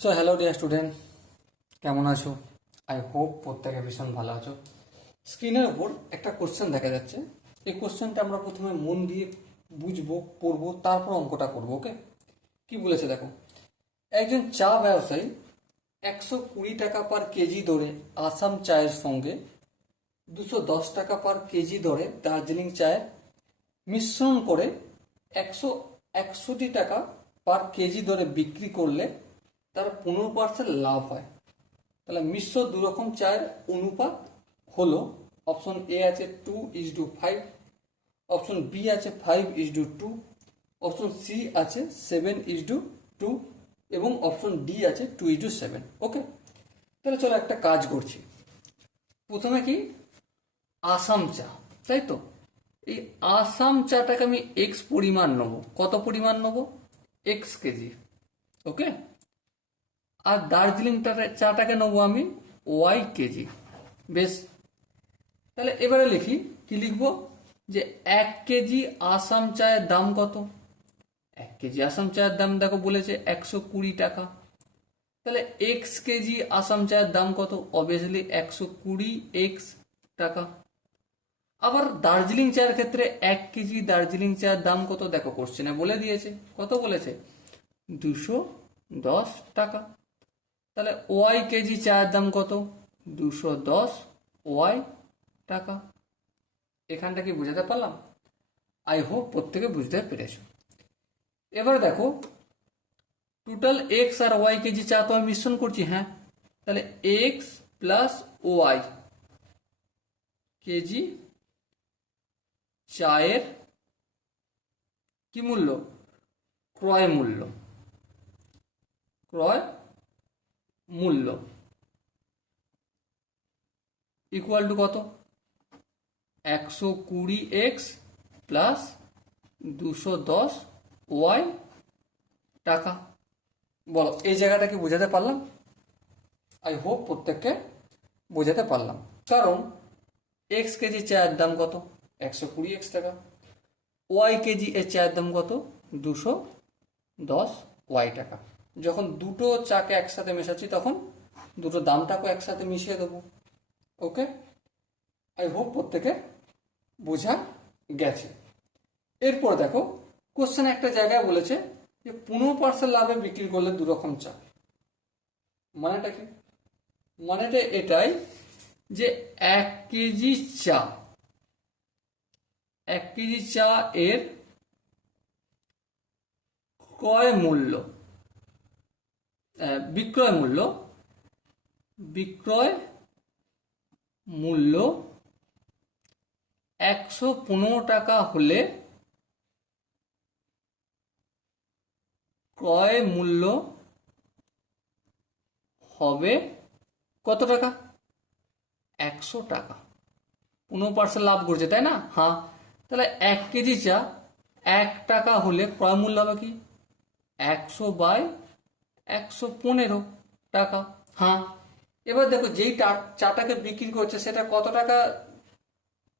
So hello dear student, কেমন আছো? I hope প্রত্যেকে ভীষণ ভালো আছো। স্ক্রিনের উপর একটা কোশ্চেন দেখা যাচ্ছে। এই কোশ্চেনটা আমরা প্রথমে মন দিয়ে বুঝবো, পড়বো, তারপর অঙ্কটা করবো। ওকে, কি বলেছে দেখো। একজন চা ব্যবসায়ী 120 টাকা পার কেজি দরে আসাম চায়ের সঙ্গে 210 টাকা পার কেজি দরে দার্জিলিং চায়ের মিশ্রণ করে 161 টাকা পার কেজি দরে বিক্রি করলে তার 15% লাভ হয়। তাহলে মিশ্র দুরকম চায়ের অনুপাত হলো, অপশন এ আছে 2:5, অপশন বি আছে 5:2, অপশন সি আছে 7:2 এবং অপশন ডি আছে 2:7। ওকে, তাহলে চলো একটা কাজ করছি। প্রথমে কি, আসাম চা, তাই তো? এই আসাম চাটাকে আমি এক্স পরিমাণ নেবো। কত পরিমাণ নেবো? X KG. ওকে, আর দার্জিলিং চাটাকে নেবো আমি ওয়াই কেজি। বেশ, তাহলে এবারে লিখি। কি লিখবো? যে 1 কেজি আসাম চায়ের দাম কত? 1 কেজি আসাম চায়ের দাম দেখো বলেছে 120 টাকা। তাহলে এক্স কেজি আসাম চায়ের দাম কত? অবভিয়াসলি 120 টাকা। আবার দার্জিলিং চায়ের ক্ষেত্রে 1 কেজি দার্জিলিং চায়ের দাম কত? দেখো কোশ্চেনে বলে দিয়েছে। কত বলেছে? 210 টাকা। তাহলে ওয়াই কেজি চায়ের দাম কত? 210 ওয়াই টাকা। এখানটা কি বুঝাতে পারলাম? আই হোপ প্রত্যেকে বুঝতে পেরেছো। এবার দেখো, টোটাল এক্স আর ওয়াই কেজি চা তো আমি মিশ্রণ করছি। হ্যাঁ, তাহলে এক্স প্লাস ওয়াই কেজি চায়ের কি মূল্য? ক্রয় মূল্য। ক্রয় মূল্য ইকুয়াল টু কত? 120 এক্স প্লাস 210 ওয়াই টাকা। বলো, এই জায়গাটা কি বোঝাতে পারলাম? আই হোপ প্রত্যেককে বোঝাতে পারলাম। কারণ এক্স কেজি চায়ের দাম কত? 120 এক্স টাকা। ওয়াই কেজি এর চায়ের দাম কত? 210 ওয়াই টাকা। যখন দুটো চাকে একসাথে মেশাচ্ছি তখন দুটো দামটাকে একসাথে মিশিয়ে দেবো। ওকে, আই হোপ প্রত্যেকে বোঝা গেছে। এরপর দেখো, কোশ্চেন একটা জায়গায় বলেছে যে 15% লাভে বিক্রি করলে দুরকম চা। মানেটা কি? মানেটা এটাই যে 1 কেজি চা, 1 কেজি চা এর ক্রয় মূল্য, বিক্রয় মূল্য, বিক্রয় মূল্য 115 টাকা হলে ক্রয় মূল্য হবে কত টাকা? 100 টাকা। 15% লাভ করছে, তাই না? হ্যাঁ, তাহলে 1 কেজি চা 1 টাকা হলে ক্রয় মূল্য হবে কি? 100/115 টাকা। হ্যাঁ, এবার দেখো, যেই চাটাকে বিক্রি করছে সেটা কত টাকা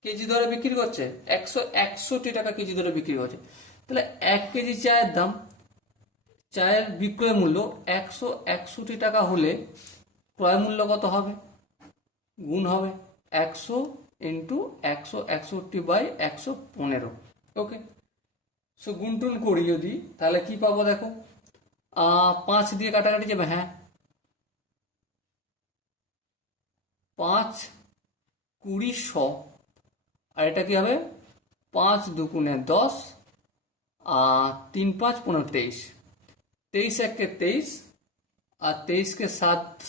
কেজি দরে বিক্রি করছে? 161 টাকা কেজি দরে বিক্রি করছে। তাহলে 1 কেজি চায়ের দাম, চায়ের বিক্রয় মূল্য 161 টাকা হলে ক্রয় মূল্য কত হবে? গুণ হবে 100 × 161/115। ওকে, সো গুণ টুন করি যদি, তাহলে কি পাবো দেখো। 5 দিয়ে কাটাকাটি যাবে। হ্যাঁ, 5×20=100। আর এটা কি হবে? 5×2=10, 3×5=15, 23×1=23, আর 23-কে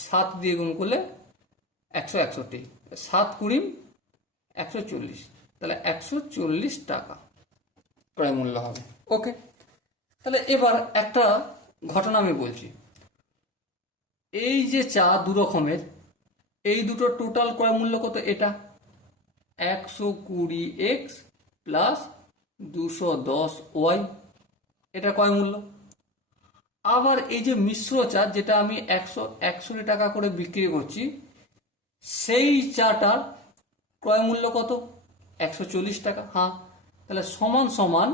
7 দিয়ে গুণ করলে 161, 7×20=140। তাহলে 140 টাকা ক্রয় মূল্য হবে। ওকে, তাহলে এবার একটা ঘটনা আমি বলছি। এই যে চা দু রকমের, এই দুটো টোটাল ক্রয় মূল্য কত? এটা 120 এক্স প্লাস 210 ওয়াই, এটা ক্রয় মূল্য। আবার এই যে মিশ্র চা, যেটা আমি 161 টাকা করে বিক্রি করছি, সেই চাটার ক্রয় মূল্য কত? 140 টাকা। হ্যাঁ, তাহলে সমান সমান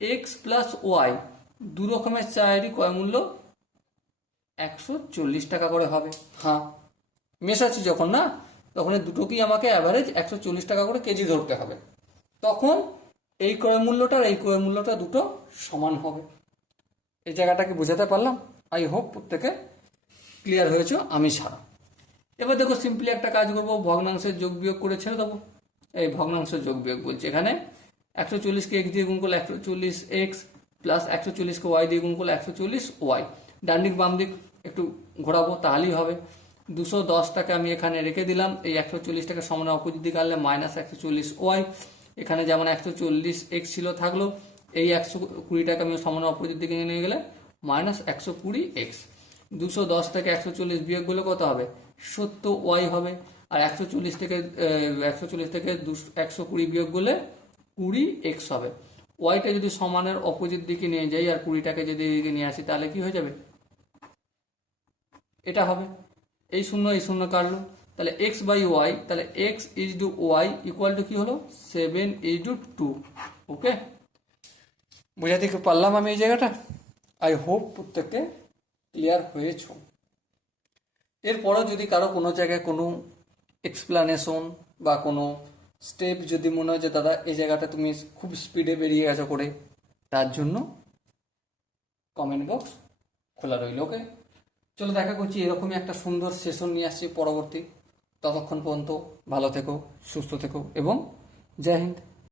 এক্স প্লাস ওয়াই, দু রকমের চায়েরই ক্রয় মূল্য 140 টাকা করে হবে। হ্যাঁ, মেশাচ্ছি যখন না, তখন এই দুটোকেই আমাকে অ্যাভারেজ 140 টাকা করে কেজি ধরতে হবে। তখন এই ক্রয় মূল্যটা আর এই ক্রয় মূল্যটা দুটো সমান হবে। এই জায়গাটাকে বোঝাতে পারলাম? আই হোপ প্রত্যেকে ক্লিয়ার হয়েছে, আমি ছাড়া। এবার দেখো সিম্পলি একটা কাজ করবো, ভগ্নাংশের যোগ বিয়োগ করে ছেড়ে দেবো। এই ভগ্নাংশের যোগ বিয়োগ বলছে, এখানে 140কে এক্স দিয়ে গুণ করলে 140 এক্স প্লাস 140কে ওয়াই দিয়ে গুণ করলে 140 ওয়াই। ডান দিক বাম দিক একটু ঘোরাবো, তাহলেই হবে। 210টাকে আমি এখানে রেখে দিলাম, এই 140টাকে সমান অপোজিট দিকে আনলে মাইনাস 140 ওয়াই। এখানে যেমন 140 এক্স ছিল থাকলো, এই 120টাকে আমি সমান অপোজিট দিকে নিয়ে গেলে মাইনাস 120 এক্স। 210 থেকে 140 বিয়োগ করলে কত হবে? 70 ওয়াই হবে। আর 140 থেকে 120 বিয়োগ করলে 20 এক্স হবে। ওয়াইটা যদি সমানের অপোজিট দিকে নিয়ে যাই আর 20টাকে যদি এদিকে নিয়ে আসি, তাহলে কি হয়ে যাবে? এটা হবে। এই শূন্য কাটলো, তাহলে এক্স বাই ওয়াই, তাহলে x is to y equal to কি হলো? 7:2। ওকে, বুঝাতে কি পারলাম আমি এই জায়গাটা? আই হোপ প্রত্যেককে ক্লিয়ার হয়েছ। এরপরও যদি কারো কোনো জায়গায় কোনো এক্সপ্লানেশন বা কোনো স্টেপ যদি মনে হয় যে দাদা এই জায়গাটা তুমি খুব স্পিডে বেরিয়ে গেছো করে, তার জন্য কমেন্ট বক্স খোলা রইল। ওকে, চলো দেখা করছি এরকমই একটা সুন্দর সেশন নিয়ে আসছি পরবর্তী। ততক্ষণ পর্যন্ত ভালো থেকো, সুস্থ থেকো এবং জয় হিন্দ।